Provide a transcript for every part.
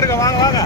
போயிட்டு வாங்க வாங்க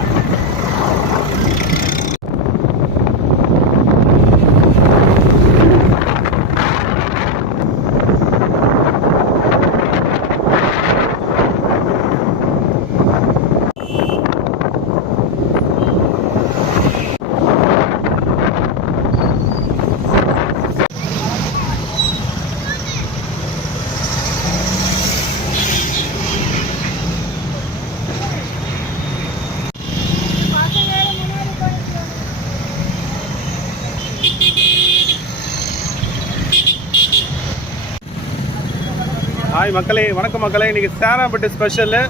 ஹாய் மக்களே வணக்கம் மக்களே. இன்னைக்கு சேராப்பட்டு ஸ்பெஷலு.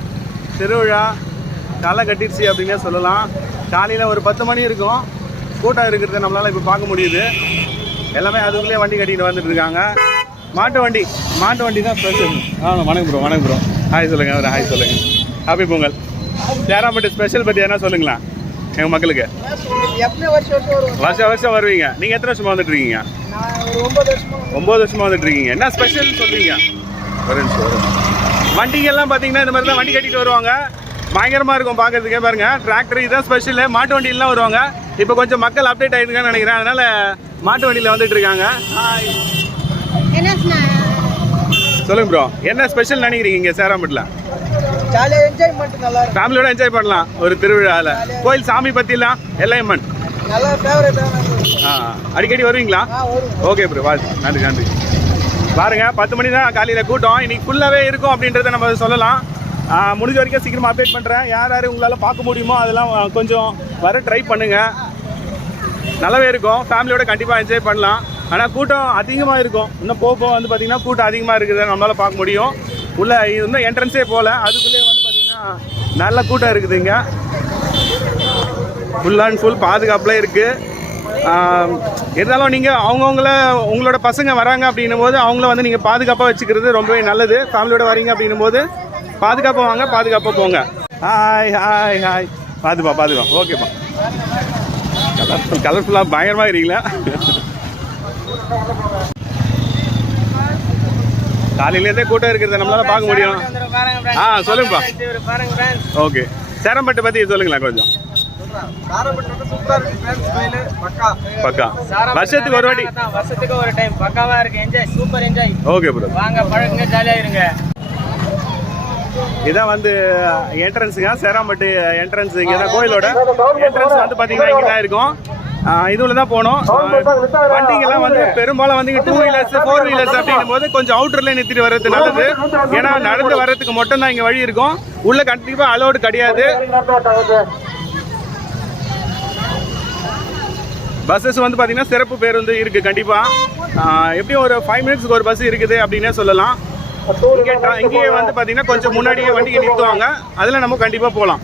திருவிழா களை கட்டிடுச்சு அப்படின்னே சொல்லலாம். காலையில் ஒரு பத்து மணி இருக்கும். கூட்டம் இருக்கிறத நம்மளால் இப்போ பார்க்க முடியுது. எல்லாமே அதுக்குள்ளேயே வண்டி கட்டிட்டு வந்துட்டு இருக்காங்க. மாட்டு வண்டி மாட்டு வண்டி தான் ஸ்பெஷல் ஆ வணக்கம் ப்ரோ வணக்கம் ப்ரோ ஹாய் சொல்லுங்கள் ஒரு ஹாய் சொல்லுங்கள் ஹாப்பி பொங்கல் சேராப்பட்டு ஸ்பெஷல் பற்றி என்ன சொல்லுங்களேன் எங்கள் மக்களுக்கு? வருஷம் வருஷம் வருவீங்க. நீங்கள் எத்தனை வருஷமா வந்துட்டு இருக்கீங்க? ஒம்பது வருஷமா வந்துட்டு இருக்கீங்க. என்ன ஸ்பெஷல் சொல்றீங்க? ஒரு நிமிஷம். வண்டிங்கெல்லாம் பார்த்தீங்கன்னா இந்த மாதிரி தான் வண்டி கட்டிட்டு வருவாங்க. பயங்கரமாக இருக்கும் பார்க்கறதுக்கே பாருங்க. டிராக்டர் இதுதான் ஸ்பெஷல் மாட்டு வண்டியிலாம் வருவாங்க. இப்போ கொஞ்சம் மக்கள் அப்டேட் ஆயிருக்கான்னு நினைக்கிறேன். அதனால மாட்டு வண்டியில் வந்துட்டு இருக்காங்க. சொல்லுங்க ப்ரோ என்ன ஸ்பெஷல் நினைக்கிறீங்க இங்கே சேராம்பட்டில்? ஃபேமிலியோட என்ஜாய் பண்ணலாம். ஒரு திருவிழாவில் கோயில் சாமி பற்றிலாம் எல்லாம் நல்லா ஃபேவரட்டான ஆ அடிக்கடி வருவீங்களா? வரும் ஓகே ப்ரோ வாழ்த்து. நன்றி நன்றி. பாருங்க பத்து மணி தான் காலையில் கூட்டம். இன்னைக்கு ஃபுல்லாகவே இருக்கும் அப்படின்றத நம்ம சொல்லலாம். முடிஞ்ச வரைக்கும் சீக்கிரமாக அப்டேட் பண்ணுறேன் யார் யார் உங்களால் பார்க்க முடியுமோ அதெல்லாம் கொஞ்சம் வர ட்ரை பண்ணுங்கள் நல்லாவே இருக்கும். ஃபேமிலியோட கண்டிப்பாக என்ஜாய் பண்ணலாம். ஆனால் கூட்டம் அதிகமாக இருக்கும். இன்னும் போக போக வந்து பார்த்திங்கன்னா கூட்டம் அதிகமாக இருக்குது. நம்மளால் பார்க்க முடியும். உள்ள வந்து என்ட்ரன்ஸே போகல. அதுக்குள்ளே வந்து பார்த்திங்கன்னா நல்ல கூட்டம் இருக்குது இங்கே. ஃபுல் அண்ட் ஃபுல் பாதுகாப்பில் இருக்குது இருந்தாலும் நீங்கள் அவங்கவுங்கள உங்களோட பசங்க வராங்க அப்படின்னும் போது அவங்கள வந்து நீங்கள் பாதுகாப்பாக வச்சுக்கிறது ரொம்பவே நல்லது. ஃபேமிலியோட வரீங்க அப்படின்னும் போது பாதுகாப்பாக வாங்க பாதுகாப்பாக போங்க. ஹாய் ஹாய் ஹாய் பாதுப்பா பாதுப்பா ஓகேப்பா. கலர்ஃபுல் கலர்ஃபுல்லாக பயங்கரமாக இருக்கீங்களா? காலையிலேருந்தே கூட்டம் இருக்கிறத நம்மளால பார்க்க முடியும். ஆ சொல்லுங்கப்பா. ஓகே. சேரம்பட்டு பற்றி சொல்லுங்களேன் கொஞ்சம். பக்கா. வருஷத்துக்கு ஒரு வாட்டி. வருஷத்துக்கு ஒரு டைம் பக்காவா இருக்கு. Enjoy super enjoy okay bro வாங்க பழகுங்க ஜாலியா இருங்க. இதான் வந்து என்ட்ரன்ஸுங்க சேராம்பட்டு என்ட்ரன்ஸ் இங்கே தான் கோயிலோட. என்ட்ரன்ஸ் வந்து பார்த்தீங்கன்னா இங்கே தான் இருக்கும். இதுல தான் போகணும் வண்டிங்கெல்லாம் வந்து பெரும்பாலும் வந்து டூ வீலர்ஸ் ஃபோர் வீலர்ஸ் அப்படிங்கும் போது கொஞ்சம் அவுட்டர்ல நிறுத்திட்டு வர்றது நல்லது. ஏன்னா நடந்து வர்றதுக்கு மட்டும் தான் இங்கே வழி இருக்கும். உள்ள கண்டிப்பாக அலோடு கிடையாது. பஸ்ஸஸ் வந்து பார்த்தீங்கன்னா சிறப்பு பேருந்து இருக்கு கண்டிப்பாக எப்படியும் ஒரு ஃபைவ் மினிட்ஸ்க்கு ஒரு பஸ் இருக்குது அப்படின்னே சொல்லலாம். இங்கே இங்கேயே வந்து பார்த்தீங்கன்னா கொஞ்சம் முன்னாடியே வண்டிக்கு நிறுத்துவாங்க. அதில் நம்ம கண்டிப்பாக போகலாம்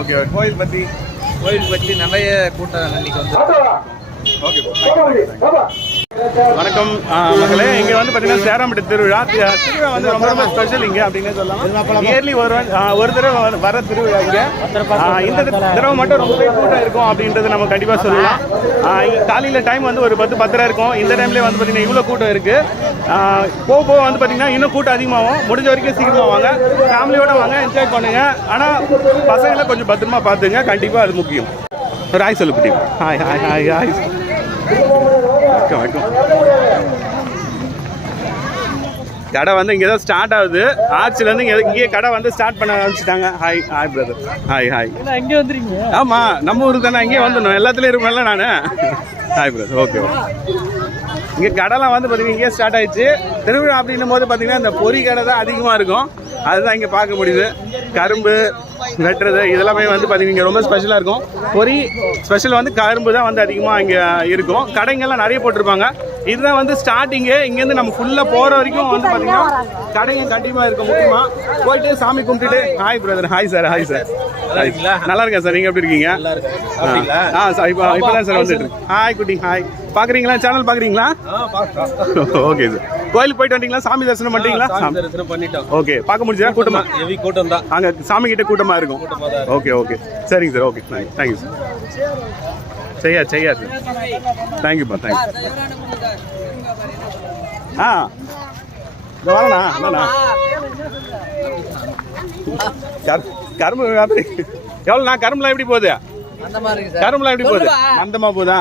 ஓகே கோயில் பற்றி கோயில் பற்றி நிறைய கூட்டம் இன்னைக்கு வந்து வணக்கம். மக்களே இங்கே வந்து பாத்தீங்கன்னா சேரம்பட்டி திருவிழா. திருவிழா வந்து ரொம்ப ரொம்ப ஸ்பெஷல் இங்கே அப்படின்னு சொல்லலாம் இயர்லி ஒரு ஒரு தடவை வர திருவிழா இங்கே. இந்த தடவை மட்டும் ரொம்பவே கூட்டம் இருக்கும் அப்படின்றத நம்ம கண்டிப்பாக சொல்லலாம். காலையில் டைம் வந்து ஒரு பத்து பத்தரை இருக்கும். இந்த டைம்லேயே வந்து பாத்தீங்கன்னா இவ்வளோ கூட்டம் இருக்குது போக போக வந்து பார்த்தீங்கன்னா இன்னும் கூட்டம் அதிகமாகும். முடிஞ்ச வரைக்கும் சீக்கிரமாக வாங்க. ஃபேமிலியோட வாங்க என்ஜாய் பண்ணுங்க. ஆனால் பசங்களை கொஞ்சம் பத்திரமா பார்த்துங்க. கண்டிப்பாக அது முக்கியம். ஒரு ஹாய் சொல்லு ஹாய் ஹாய் ஹாய் ஹாய் வணக்கம் வணக்கம். கடை வந்து இங்கே தான் ஸ்டார்ட் ஆகுது ஆர்ச்சிலேருந்து இங்கே இங்கேயே கடை வந்து ஸ்டார்ட் பண்ண ஆரம்பிச்சிட்டாங்க. Hi hi brother hi hi எங்க வந்துறீங்க ஆமாம் நம்ம ஊருக்கு தானே இங்கேயே வந்துடணும். எல்லாத்துலேயும் இருப்பேன்ல நான். ஹாய் பிரதர் ஓகே ஓகே இங்கே கடைலாம் வந்து பார்த்தீங்கன்னா இங்கேயே ஸ்டார்ட் ஆயிடுச்சு. திருவிழா அப்படின்னும் போது பார்த்தீங்கன்னா இந்த பொறி கடை தான் அதிகமாக இருக்கும். அதுதான் இங்கே பார்க்க முடியுது. கரும்பு வெட்டுறது இதெல்லாமே வந்து பார்த்தீங்கன்னா ரொம்ப ஸ்பெஷலாக இருக்கும். பொறி ஸ்பெஷல் வந்து கரும்பு தான் வந்து அதிகமாக இங்கே இருக்கும். கடைங்கெல்லாம் நிறைய போட்டிருப்பாங்க. இதுதான் வந்து ஸ்டார்டிங்கு இங்கேருந்து நம்ம ஃபுல்லாக போகிற வரைக்கும் வந்து பார்த்தீங்கன்னா கடைங்க கண்டிப்பாக இருக்கும். முக்கியமாக போயிட்டு சாமி கும்பிட்டுட்டு hi brother hi sir hi sir நல்லா இருக்கேன் சார் நீங்கள் எப்படி இருக்கீங்க? ஆ சார் இப்போ இப்போ தான் சார் வந்துட்டு. ஹாய் குட்டி ஹாய் பார்க்குறீங்களா சேனல் பார்க்குறீங்களா ஓகே சார் கோயிலுக்கு போயிட்டு வந்தீங்களா? சாமி தரிசனம் பண்ணிட்டீங்களா? ஓகே பார்க்க முடிஞ்சா கூட்டமா? ஹெவி கூட்டம் தான் அங்கே சாமி கிட்ட கூட்டமாக இருக்கும். Okay okay. சரிங்க sir okay. Thank you sir செய்யா செய்யா சார் தேங்க்யூப்பா தேங்க்யூ ஆ. இந்த வரண்ணா என்னண்ணா கரு- கரும்பு எவ்வளோண்ணா கரும்புலாம் எப்படி போகுது? கரும்புலாம் எப்படி போகுது? மந்தமா போகுதா?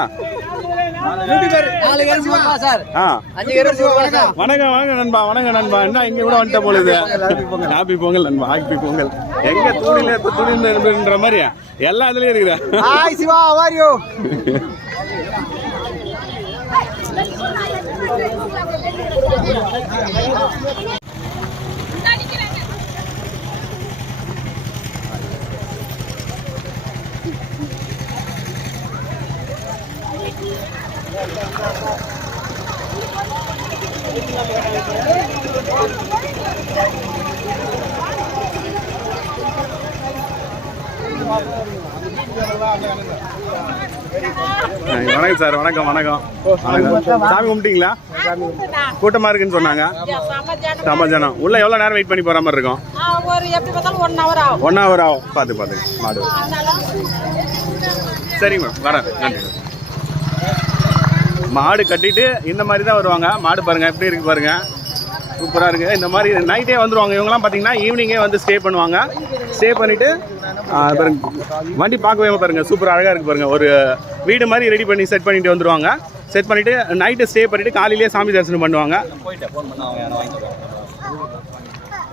வணக்கம். வணக்கம் நண்பா வணக்கம் நண்பா. என்ன இங்க கூட வந்துட்ட பொழுது? ஹாப்பி பொங்கல். நண்பா ஹாப்பி பொங்கல். எங்க துணியில துணின்ற மாதிரி? எல்லா இதுலயும் இருக்கிற ஹாய் சிவா how சார் வணக்கம் வணக்கம். வணக்கம். சாமி கும்பிட்டீங்களா? கூட்டமா இருக்குன்னு சொன்னாங்க. நம்ம ஜனம் உள்ள எவ்வளவு நேரம் வெயிட் பண்ணி போற மாதிரி இருக்கும்? ஒன் ஹவர் ஆகும். பார்த்து பார்த்து மாடு. சரிங்க மேம். வரேன் நன்றி. மாடு கட்டிட்டு இந்த மாதிரி தான் வருவாங்க. மாடு பாருங்க எப்படி இருக்கு பாருங்க. சூப்பராக இருக்கு. இந்த மாதிரி நைட்டே வந்துருவாங்க. இவங்கலாம் பார்த்தீங்கன்னா ஈவினிங்கே வந்து ஸ்டே பண்ணுவாங்க. ஸ்டே பண்ணிட்டு ஆ, பாருங்க. வண்டி பார்க்கவே பாருங்க. சூப்பர் அழகாக இருக்கு பாருங்க. ஒரு வீடு மாதிரி ரெடி பண்ணி செட் பண்ணிட்டு வந்துருவாங்க. செட் பண்ணிட்டு நைட்டு ஸ்டே பண்ணிட்டு காலையிலேயே சாமி தரிசனம் பண்ணுவாங்க.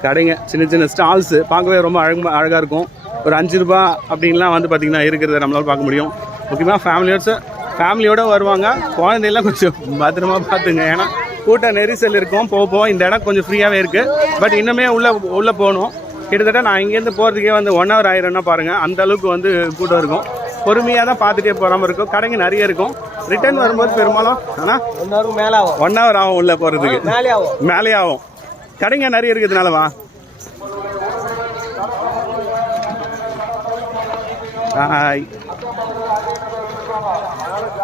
கடைங்க சின்ன சின்ன ஸ்டால்ஸு பார்க்கவே ரொம்ப அழகு அழகாக இருக்கும். ஒரு அஞ்சு ரூபா அப்படின்லாம் வந்து பார்த்திங்கன்னா இருக்கிறத நம்மளால் பார்க்க முடியும். முக்கியமாக ஃபேமிலியோட ஃபேமிலியோட வருவாங்க. குழந்தையெல்லாம் கொஞ்சம் பத்திரமா பார்த்துங்க. ஏன்னா கூட்ட நெரிசல் இருக்கும். போக போக இந்த இடம் கொஞ்சம் ஃப்ரீயாகவே இருக்குது பட் இன்னுமே உள்ளே உள்ளே போகணும். கிட்டத்தட்ட நான் இங்கேருந்து போகிறதுக்கே வந்து ஒன் ஹவர் ஆயிரும்னா பாருங்கள் அந்த அளவுக்கு வந்து கூட்டம் இருக்கும். பொறுமையாக தான் பார்த்துட்டே போகிற மாதிரி இருக்கும். கடைங்க நிறைய இருக்கும். ரிட்டர்ன் வரும்போது பெரும்பாலும் ஆனால் ஒன் ஹவர் மேல ஆகும். ஒன் ஹவர் ஆகும் உள்ளே போகிறதுக்கு மேலே ஆகும். மேலே ஆகும். கடைங்க நிறைய இருக்கிறதுனாலவா ஹாய்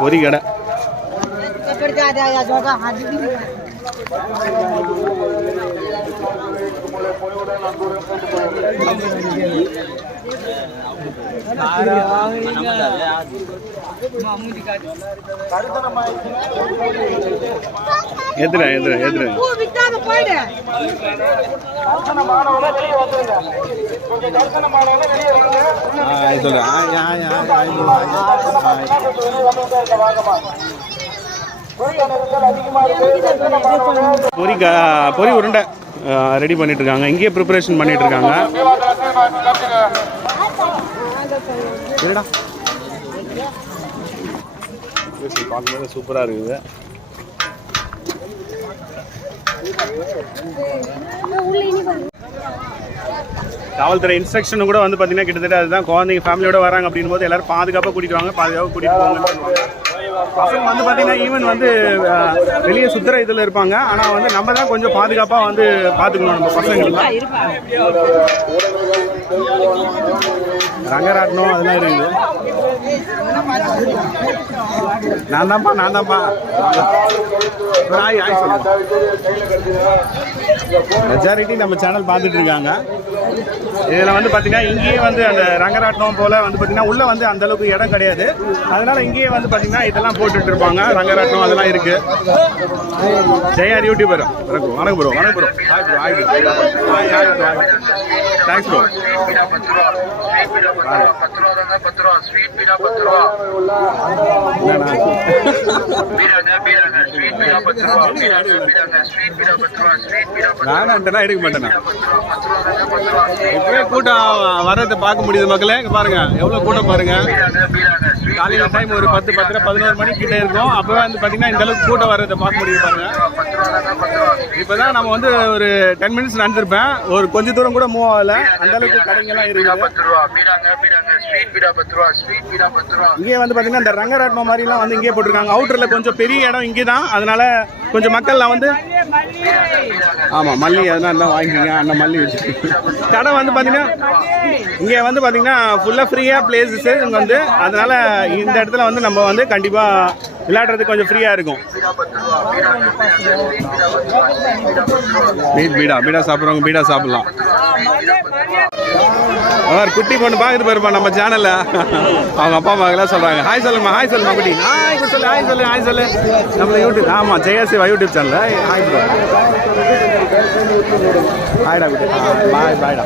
பொரி கடை. எதுல எதுல எதுல பூ வித்தாங்க போயிடு. ஹாய் சொல்லு hi hi hi hi bro, hi hi பொரி க பொரி உருண்டை. ரெடி பண்ணிட்டு இருக்காங்க இங்கேயே ப்ரிப்பரேஷன் பண்ணிட்டு இருக்காங்க இருடா பார்க்கும்போது சூப்பராக இருக்குது காவல்துறை இன்ஸ்ட்ரக்ஷன் கூட வந்து பார்த்தீங்கன்னா கிட்டத்தட்ட அதுதான் குழந்தைங்க ஃபேமிலியோட வராங்க அப்படின் போது எல்லாரும் பாதுகாப்பாக கூட்டிட்டு வாங்க பாதுகாப்பாக போங்கன்னு சொல்லுவாங்க. பசங்க வந்து பார்த்தீங்கன்னா ஈவன் வந்து வெளியே சுத்துற இதில் இருப்பாங்க. ஆனால் வந்து நம்ம தான் கொஞ்சம் பாதுகாப்பாக வந்து பார்த்துக்கணும் நம்ம பசங்கள்லாம். ரங்கராட்டனம் அதெல்லாம் இருக்குது நான் தான்ப்பா நான் தான்ப்பா. ஒரு ஆய் ஆய் சொல்லுங்க. மெஜாரிட்டி நம்ம சேனல் பார்த்துட்டு இருக்காங்க. இதில் வந்து பார்த்தீங்கன்னா இங்கேயே வந்து அந்த ரங்கராட்டம் போல் வந்து பார்த்தீங்கன்னா உள்ளே வந்து அந்தளவுக்கு இடம் கிடையாது. அதனால் இங்கேயே வந்து பார்த்தீங்கன்னா இதெல்லாம் போட்டுட்டு இருப்பாங்க. ரங்கராட்டனம் அதெல்லாம் இருக்குது ஜெயார் யூடியூபர் வணக்கம் வணக்கம் ப்ரோ வணக்கம் bro thanks bro hi hi hi thanks bro வேணான்ட்டுலாம் எடுக்க மாட்டேன்? இப்பவே கூட்டம் வர்றதை பார்க்க முடியுது மக்களே. இங்க பாருங்க எவ்வளவு கூட்டம் பாருங்க. காலையில டைம் ஒரு பத்து பத்தரை பதினோரு மணி கிட்ட இருக்கும். அப்பவே வந்து பாத்தீங்கன்னா இந்த அளவுக்கு கூட்டம் வர்றதை பார்க்க முடியுது பாருங்க. இப்பதான் நம்ம வந்து ஒரு டென் மினிட்ஸ் நடந்திருப்பேன். ஒரு கொஞ்ச தூரம் கூட மூவ் ஆகல. அந்த அளவுக்கு கடைங்கெல்லாம் இருக்குது. இங்கே வந்து பாத்தீங்கன்னா இந்த ரங்கராட்னம் மாதிரி எல்லாம் வந்து இங்கே போட்டிருக்காங்க. அவுட்டர்ல கொஞ்சம் பெரிய இடம் இங்கே தான் அதனால கொஞ்சம் மக்கள்லாம் வந்து ஆமா மல்லி எதனா இருந்தா வாங்கிக்கோங்க. அந்த மல்லி கடை வந்து பாத்தீங்கன்னா இங்க வந்து பாத்தீங்கன்னா ஃபுல்லா ஃப்ரீயா பிளேசஸ் இங்க வந்து. அதனால இந்த இடத்துல வந்து நம்ம வந்து கண்டிப்பா விளையாடுறதுக்கு கொஞ்சம் ஃப்ரீயாக இருக்கும். பீடா பீடா சாப்பிட்றவங்க பீடா சாப்பிட்லாம். அவர் குட்டி பொண்ணு பார்க்குது பாருப்பா நம்ம சேனலில் அவங்க அப்பா அம்மாக்கெல்லாம் சொல்கிறாங்க ஹாய் சொல்லுங்கம்மா ஹாய் சொல்லுமா குட்டி. ஹாய் சொல்லு ஹாய் சொல்லு ஹாய் சொல்லு. நம்ம யூடியூப் ஆமாம் ஜெயசிவா யூடியூப் சேனலில் ஹாய் ப்ரோ ஹாய்டா குட்டி. பாய் பாய்டா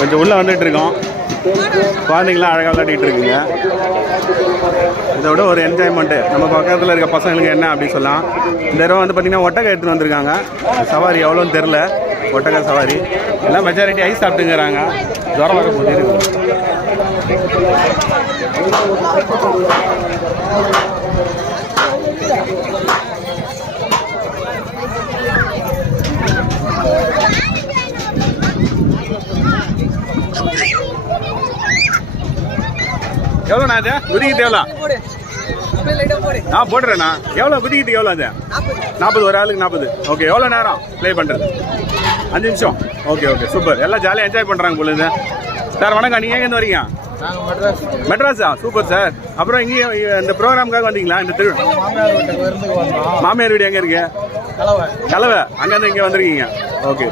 கொஞ்சம் உள்ளே வந்துட்டு இருக்கோம். குழந்தைங்களாம் அழகாக விளையாடிட்டு இருக்குங்க. இதை விட ஒரு என்ஜாய்மெண்ட்டு நம்ம பக்கத்தில் இருக்க பசங்களுக்கு என்ன அப்படி சொல்லலாம். இந்த தடவை வந்து பார்த்திங்கன்னா ஒட்டகை எடுத்துகிட்டு வந்திருக்காங்க. சவாரி எவ்வளோன்னு தெரில ஒட்டகை சவாரி. எல்லாம் மெஜாரிட்டி ஐஸ் சாப்பிட்டுங்கிறாங்க. ஜுரம் வர போது இருக்கு எவ்வளோண்ணா அது? குதிக்கிட்டு எவ்வளோ? ஆ போடுறேண்ணா எவ்வளோ குதிக்கிட்டு எவ்வளோ அது? நாற்பது. ஒரு ஆளுக்கு நாற்பது. ஓகே எவ்வளோ நேரம் ப்ளே பண்ணுறது அஞ்சு நிமிஷம். ஓகே ஓகே சூப்பர் எல்லாம் ஜாலியாக என்ஜாய் பண்ணுறாங்க பொழுது சார் வணக்கம். நீங்கள் எங்கேருந்து வரீங்க? மெட்ராஸ். சூப்பர் சார் அப்புறம் இங்கேயும் இந்த ப்ரோக்ராமுக்காக வந்தீங்களா? இந்த திரு மாமியார் வீடு எங்கே இருக்கு? கலவை. கலவை. அங்கேருந்து இங்கே வந்திருக்கீங்க. ஓகே.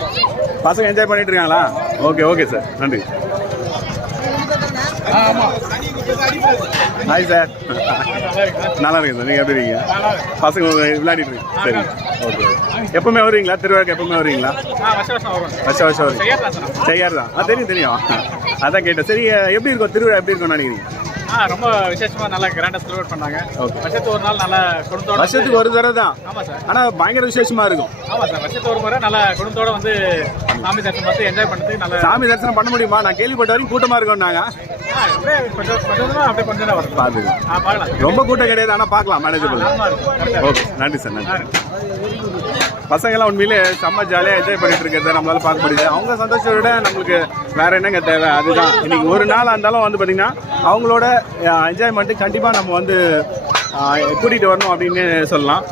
பசங்க என்ஜாய் பண்ணிட்டு இருக்காங்களா? ஓகே ஓகே சார் நன்றி. ஹாய் சார் நல்லா இருக்கேன் சார் நீங்கள் எப்படி இருக்கீங்க? பசங்க விளையாடிட்டு இருக்கு. சரி. ஓகே எப்பவுமே வருவீங்களா? திருவிழாக்கு எப்பவுமே வருவீங்களா? வருஷம் வருஷம் வருவீங்க. செய்யார் தான். ஆ தெரியும் தெரியும். அதான் கேட்டேன். சரி எப்படி இருக்கும்? திருவிழா எப்படி இருக்கும்னு நினைக்கிறீங்க? ஆ ரொம்ப விசேஷமா நல்லா கிராண்டா செலிப்ரேட் பண்ணாங்க. வருஷத்துக்கு ஒரு நாள் நல்ல குடும்பத்தோட வருஷத்துக்கு ஒரு தடவை தான். ஆமா சார். ஆனால் பயங்கர விசேஷமா இருக்கும். ஆமா சார். வருஷத்துக்கு ஒரு முறை நல்ல குடும்பத்தோட வந்து சாமி தரிசனம் பார்த்து என்ஜாய் பண்ணுறதுக்கு நல்ல சாமி தரிசனம் பண்ண முடியுமா? நான் கேள்விப்பட்ட வரைக்கும் கூட்டமா இருக்கும் நாங்க. ஆ, அப்படியே கொஞ்சம் கொஞ்சம் அப்படியே கொஞ்சம் நேரம் வரும் பாத்துங்க ஆ பார்க்கலாம். ரொம்ப கூட்டம் கிடையாது ஆனா பார்க்கலாம் மேனேஜபிள் ஓகே நன்றி சார் நன்றி. பசங்கெல்லாம் உண்மையிலே செம்ம ஜாலியாக என்ஜாய் பண்ணிட்டு இருக்கிறத நம்மளால பார்க்க முடியுது. அவங்க சந்தோஷத்தை விட நம்மளுக்கு வேற என்னங்க தேவை? அதுதான். இன்னைக்கு ஒரு நாள் இருந்தாலும் வந்து பார்த்தீங்கன்னா அவங்களோட என்ஜாய்மெண்ட்டு கண்டிப்பாக நம்ம வந்து கூட்டிகிட்டு வரணும் அப்படின்னு சொல்லலாம்.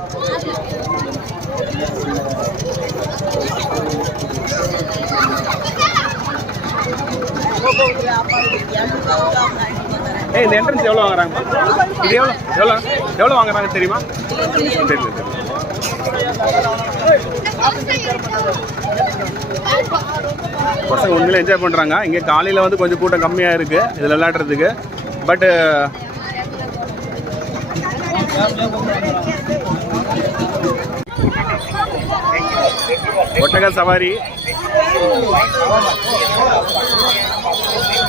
ஏய் இந்த என்ட்ரன்ஸ் எவ்வளோ வாங்குறாங்க இது எவ்வளோ எவ்வளோ எவ்வளோ வாங்குறாங்க தெரியுமா? தெரியல தெரியல பசங்க உண்மையில என்ஜாய் பண்ணுறாங்க இங்கே காலையில் வந்து கொஞ்சம் கூட்டம் கம்மியாக இருக்குது இதில் விளையாடுறதுக்கு. பட்டு ஒட்டக சவாரி.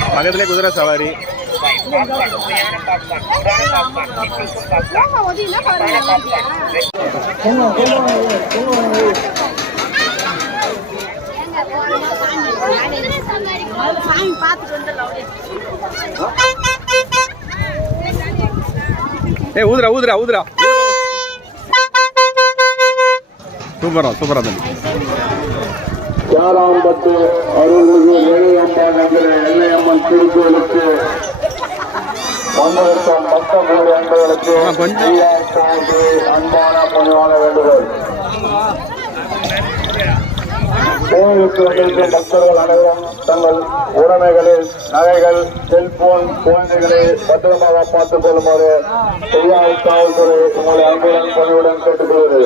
பக்கத்துலேயே குதிரை சவாரி. சாமி பார்த்துட்டு வந்துடலாம் ஏய் ஊதுரா ஊதுரா ஊதுரா சூப்பரா சூப்பரா தம்பி. யாராம்பட்டு அருள்மிகு ஏழையம்மா என்கிற எல்லையம்மன் திருக்கோயிலுக்கு சார்பில் அன்பான பணிவான வேண்டுகோள். கோயிலுக்கு வந்திருக்கும் பக்தர்கள் அனைவரும் தங்கள் உடைமைகளில் நகைகள் செல்போன் குழந்தைகளை பத்திரமாக பார்த்துக் கொள்ளுமாறு செய்யாறு காவல்துறை உங்களை அன்புடன் பணியுடன் கேட்டுக்கொள்வது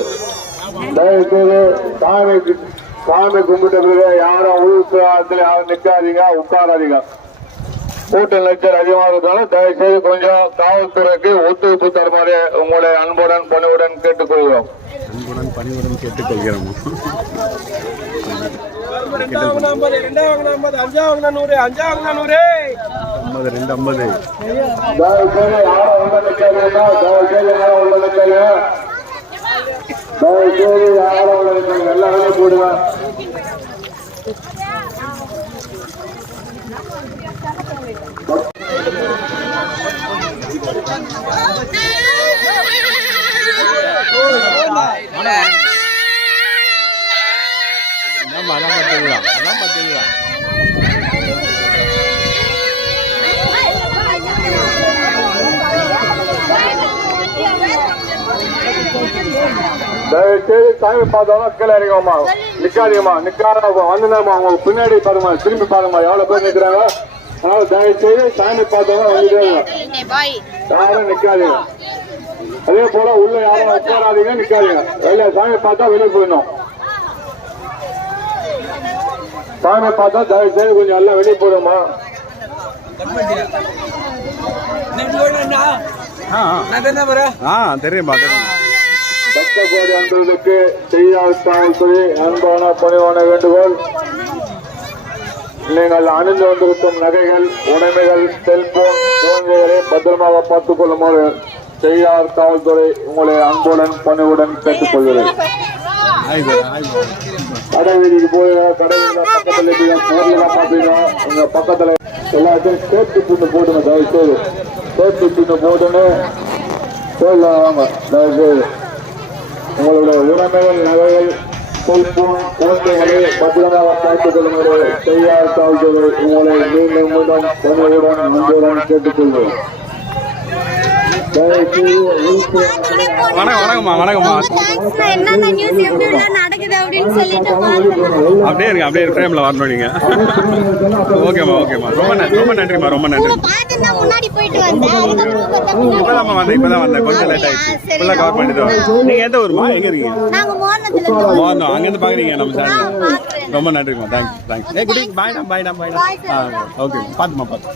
தயவுசெய்து சாமி சாமி கும்பிட்ட பிறகு யாரும் உள்பிரகாரத்தில் யாரும் நிற்காதீங்க உட்காராதீங்க. கூட்ட நெரிசல் அதிகமாக இருந்தாலும் தயவு செய்து கொஞ்சம் காவல்துறைக்கு ஒத்துழைப்பு தருமாறு உங்களை அன்புடன் பணிவுடன் கேட்டுக்கொள்கிறோம். அன்புடன் பணிவுடன் கேட்டுக்கொள்கிறோம். ஐம்பது ரெண்டாவது ஐம்பது அஞ்சாவது நூறு அஞ்சாவது நூறு ஐம்பது ரெண்டு ஐம்பது தயவு செய்து யாரும் உள்ள நிற்காதீங்க தயவு செய்து யாரும் உள்ள நிற்காதீங்க தயவு செய்து யாரும் உள்ள நிற்காதீங்க எல்லா வேலையும் போடுங்க அதான் அதான் பார்த்துக்கலாம் அதான் பார்த்துக்கலாம் தயவு செய்து சாமி பார்த்தோம்னா கீழே இறங்குவோமா நிக்காதீங்கம்மா. நிக்காத வந்து அவங்க பின்னாடி பாருமா திரும்பி பாருமா எவ்வளவு பேர் நிக்கிறாங்க? அதனால தயவு செய்து சாமி பார்த்தோம்னா வந்துட்டே யாரும் நிக்காதீங்க அதே போல உள்ள யாரும் உட்காராதீங்க நிக்காதீங்க வெளியே சாமி பார்த்தா வெளியே போயிடணும் சாமி பார்த்தா தயவு செய்து கொஞ்சம் எல்லாம் வெளியே போடுமா தெரியுமா தெரியும் பக்த கோடி அன்பர்களுக்கு செய்யார் காவல்துறை அன்பான பணிவான வேண்டுகோள் நீங்கள் அணிந்து வந்திருக்கும் நகைகள் உடைமைகள் செல்போன் குழந்தைகளை பத்திரமாக பார்த்துக் கொள்ளுமாறு செய்யார் காவல்துறை உங்களை அன்புடன் பணிவுடன் கேட்டுக்கொள்கிறேன் ஆயிடுச்சு போய் கடை பக்கத்துல நேரில் பார்த்தீங்கன்னா உங்க பக்கத்துல எல்லாத்தையும் சேர்த்து பின்னு போடுங்க தயவு செய்து சேஃப்டி பின்னு போட்டுன்னு போயிடலாம் வாங்க தயவு செய்து உங்களுடைய உடைமைகள் நகைகள் செல்போன் குழந்தைகளை பத்திரமாக பார்த்துக் கொள்ளுமாறு செய்யார் உங்களை மீண்டும் மீண்டும் அன்புடன் வணக்கம் வணக்கம்மா வணக்கம்மா. என்னென்ன நியூஸ் எப்படி நடக்குது அப்படின்னு சொல்லிட்டு அப்படியே இருங்க அப்படியே ஃப்ரேமில் வரணும் ஓகேம்மா ஓகேம்மா ரொம்ப நன்றி ரொம்ப நன்றிம்மா ரொம்ப நன்றி. முன்னாடி போயிட்டு வந்தேன் அதுக்கப்புறம் வந்தேன் இப்போதான் வந்தேன். கொஞ்சம் லேட் ஆயிடுச்சு. கவர் பண்ணிட்டு வரேன். நீங்கள் எந்த ஊருமா எங்கே இருக்கீங்க? நாங்க அங்கேருந்து பார்க்குறீங்க நம்ம சேனல் ரொம்ப நன்றிம்மா. தேங்க்ஸ் தேங்க்ஸ் ஏ குடி பாய்டா பாய்டா பாய்டா Bye, sir. ஆ ஓகே பாத்துமா பாத்து.